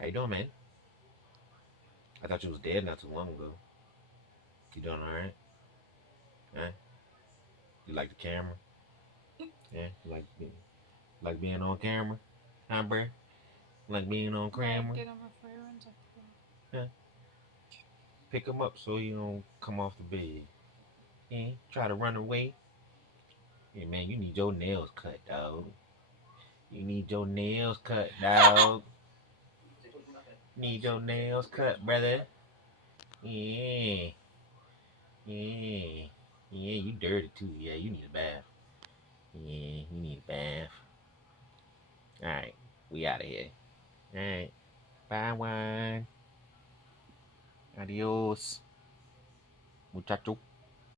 How you doing, man? I thought you was dead not too long ago. You doing all right? Huh? You like the camera? Yeah. You like being on camera? Huh, bruh? Like being on camera? Get him a free rental. Huh? Pick him up so you don't come off the bed. Yeah. Try to run away. Yeah, man. You need your nails cut, dog. You need your nails cut, dog. Need your nails cut, brother. Yeah. Yeah. Yeah. You dirty too. Yeah. You need a bath. Yeah. You need a bath. All right. We out of here. All right. Bye, Juan. Adios, muchacho.